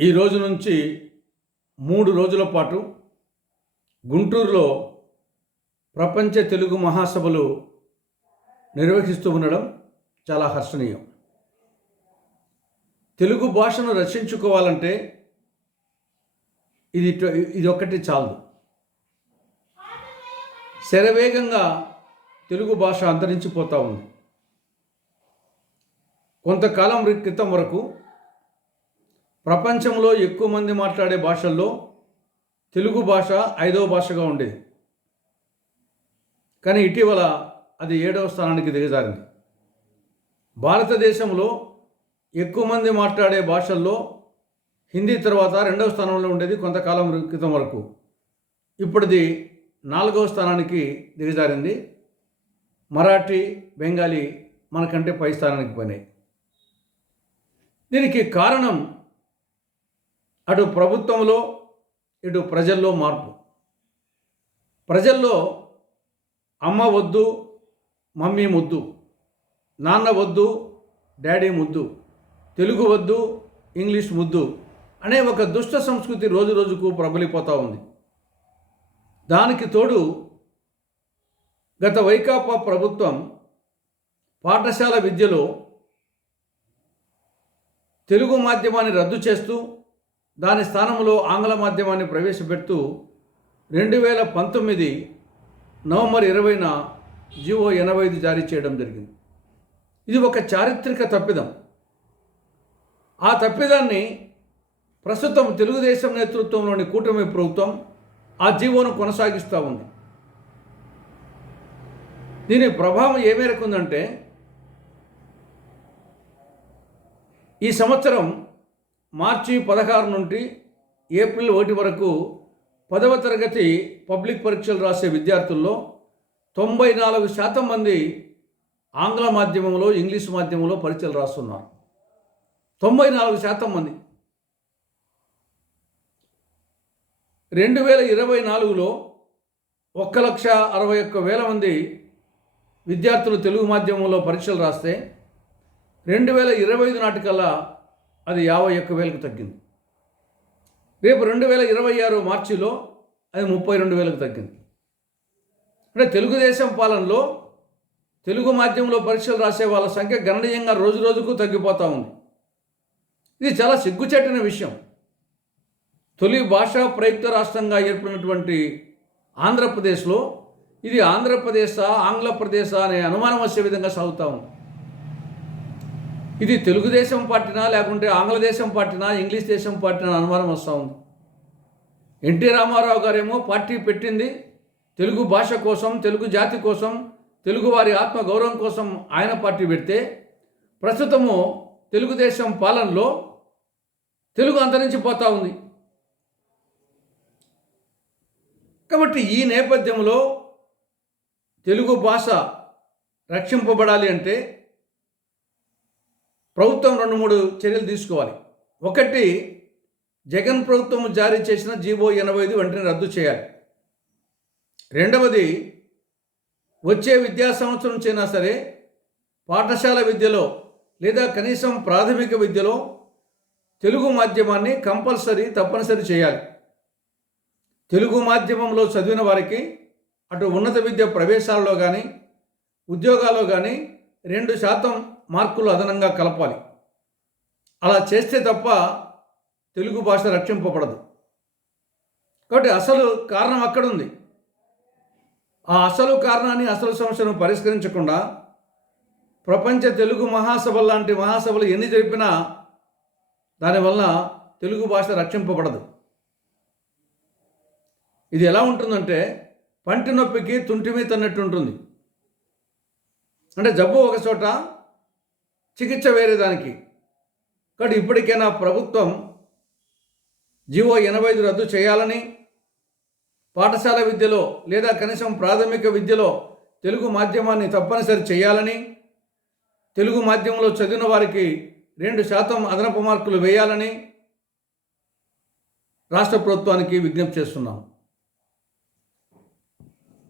ఈ రోజు నుంచి మూడు రోజుల పాటు గుంటూరులో ప్రపంచ తెలుగు మహాసభలు నిర్వహిస్తూ ఉండడం చాలా హర్షణీయం. తెలుగు భాషను రక్షించుకోవాలంటే ఇది ఇది ఒక్కటి చాలదు. శరవేగంగా తెలుగు భాష అంతరించిపోతూ ఉంది. కొంతకాలం క్రితం వరకు ప్రపంచంలో ఎక్కువ మంది మాట్లాడే భాషల్లో తెలుగు భాష ఐదవ భాషగా ఉండేది. కానీ ఇటీవల అది ఏడవ స్థానానికి దిగజారింది. భారతదేశంలో ఎక్కువ మంది మాట్లాడే భాషల్లో హిందీ తర్వాత రెండవ స్థానంలో ఉండేది కొంతకాలం క్రితం వరకు. ఇప్పుడుది నాలుగవ స్థానానికి దిగజారింది. మరాఠీ బెంగాలీ మనకంటే పై స్థానానికి పోయినాయి. దీనికి కారణం అటు ప్రభుత్వంలో ఇటు ప్రజల్లో మార్పు. ప్రజల్లో అమ్మ వద్దు మమ్మీ ముద్దు నాన్న వద్దు డాడీ ముద్దు తెలుగు వద్దు ఇంగ్లీష్ ముద్దు అనే ఒక దుష్ట సంస్కృతి రోజు రోజుకు ప్రబలిపోతూ ఉంది. దానికి తోడు గత వైకాపా ప్రభుత్వం పాఠశాల విద్యలో తెలుగు మాధ్యమాన్ని రద్దు చేస్తూ దాని స్థానంలో ఆంగ్ల మాధ్యమాన్ని ప్రవేశపెడుతూ రెండు వేల పంతొమ్మిది నవంబర్ ఇరవైన జివో ఎనభై ఐదు జారీ చేయడం జరిగింది. ఇది ఒక చారిత్రక తప్పిదం. ఆ తప్పిదాన్ని ప్రస్తుతం తెలుగుదేశం నేతృత్వంలోని కూటమి ప్రభుత్వం ఆ జీవోను కొనసాగిస్తూ ఉంది. దీని ప్రభావం ఏ మేరకు ఉందంటే ఈ సంవత్సరం మార్చి పదహారు నుండి ఏప్రిల్ ఒకటి వరకు పదవ తరగతి పబ్లిక్ పరీక్షలు రాసే విద్యార్థుల్లో తొంభై నాలుగు శాతం మంది ఆంగ్ల మాధ్యమంలో ఇంగ్లీష్ మాధ్యమంలో పరీక్షలు రాస్తున్నారు. తొంభై నాలుగు శాతం మంది. రెండు వేల ఇరవై నాలుగులో ఒక్క లక్ష అరవై ఒక్క వేల మంది విద్యార్థులు తెలుగు మాధ్యమంలో పరీక్షలు రాస్తే రెండు వేల ఇరవై ఐదు నాటికల్లా అది యాభై ఒక్క వేలకు తగ్గింది. రేపు రెండు వేల ఇరవై ఆరు మార్చిలో అది ముప్పై రెండు వేలకు తగ్గింది. అంటే తెలుగుదేశం పాలనలో తెలుగు మాధ్యమంలో పరీక్షలు రాసే వాళ్ళ సంఖ్య గణనీయంగా రోజు రోజుకు తగ్గిపోతూ ఉంది. ఇది చాలా సిగ్గుచెట్టిన విషయం. తొలి భాషా ప్రయుక్త రాష్ట్రంగా ఏర్పడినటువంటి ఆంధ్రప్రదేశ్లో ఇది ఆంధ్రప్రదేశ్ ఆంగ్లప్రదేశ్ అనే అనుమానం వచ్చే విధంగా సాగుతూ ఉంది. ఇది తెలుగుదేశం పార్టీనా లేకుంటే ఆంగ్లదేశం పార్టీనా ఇంగ్లీష్ దేశం పార్టీనా అనుమానం వస్తూ ఉంది. ఎన్టీ రామారావు గారేమో పార్టీ పెట్టింది తెలుగు భాష కోసం తెలుగు జాతి కోసం తెలుగు వారి ఆత్మ గౌరవం కోసం ఆయన పార్టీ పెడితే ప్రస్తుతము తెలుగుదేశం పాలనలో తెలుగు అంతరించిపోతూ ఉంది. కాబట్టి ఈ నేపథ్యంలో తెలుగు భాష రక్షింపబడాలి అంటే ప్రభుత్వం రెండు మూడు చర్యలు తీసుకోవాలి. ఒకటి జగన్ ప్రభుత్వం జారీ చేసిన జీవో ఎనభై ఐదు వెంటనే రద్దు చేయాలి. రెండవది వచ్చే విద్యా సంవత్సరం నుంచైనా సరే పాఠశాల విద్యలో లేదా కనీసం ప్రాథమిక విద్యలో తెలుగు మాధ్యమాన్ని కంపల్సరీ తప్పనిసరి చేయాలి. తెలుగు మాధ్యమంలో చదివిన వారికి అటు ఉన్నత విద్య ప్రవేశాల్లో కానీ ఉద్యోగాల్లో కానీ రెండు శాతం మార్కులు అదనంగా కలపాలి. అలా చేస్తే తప్ప తెలుగు భాష రక్షింపబడదు. కాబట్టి అసలు కారణం అక్కడ ఉంది ఆ అసలు కారణాన్ని అసలు సమస్యను పరిష్కరించకుండా ప్రపంచ తెలుగు మహాసభలు లాంటి మహాసభలు ఎన్ని జరిపినా దానివల్ల తెలుగు భాష రక్షింపబడదు. ఇది ఎలా ఉంటుందంటే పంటి నొప్పికి తుంటి మీద ఉంటుంది. అంటే జబ్బు ఒక చోట చికిత్స వేరే దానికి. కాబట్టి ఇప్పటికైనా ప్రభుత్వం జీవో ఎనభై ఐదు రద్దు చేయాలని పాఠశాల విద్యలో లేదా కనీసం ప్రాథమిక విద్యలో తెలుగు మాధ్యమాన్ని తప్పనిసరి చేయాలని తెలుగు మాధ్యమంలో చదివిన వారికి రెండు శాతం అదనపు మార్కులు వేయాలని రాష్ట్ర ప్రభుత్వానికి విజ్ఞప్తి చేస్తున్నాం.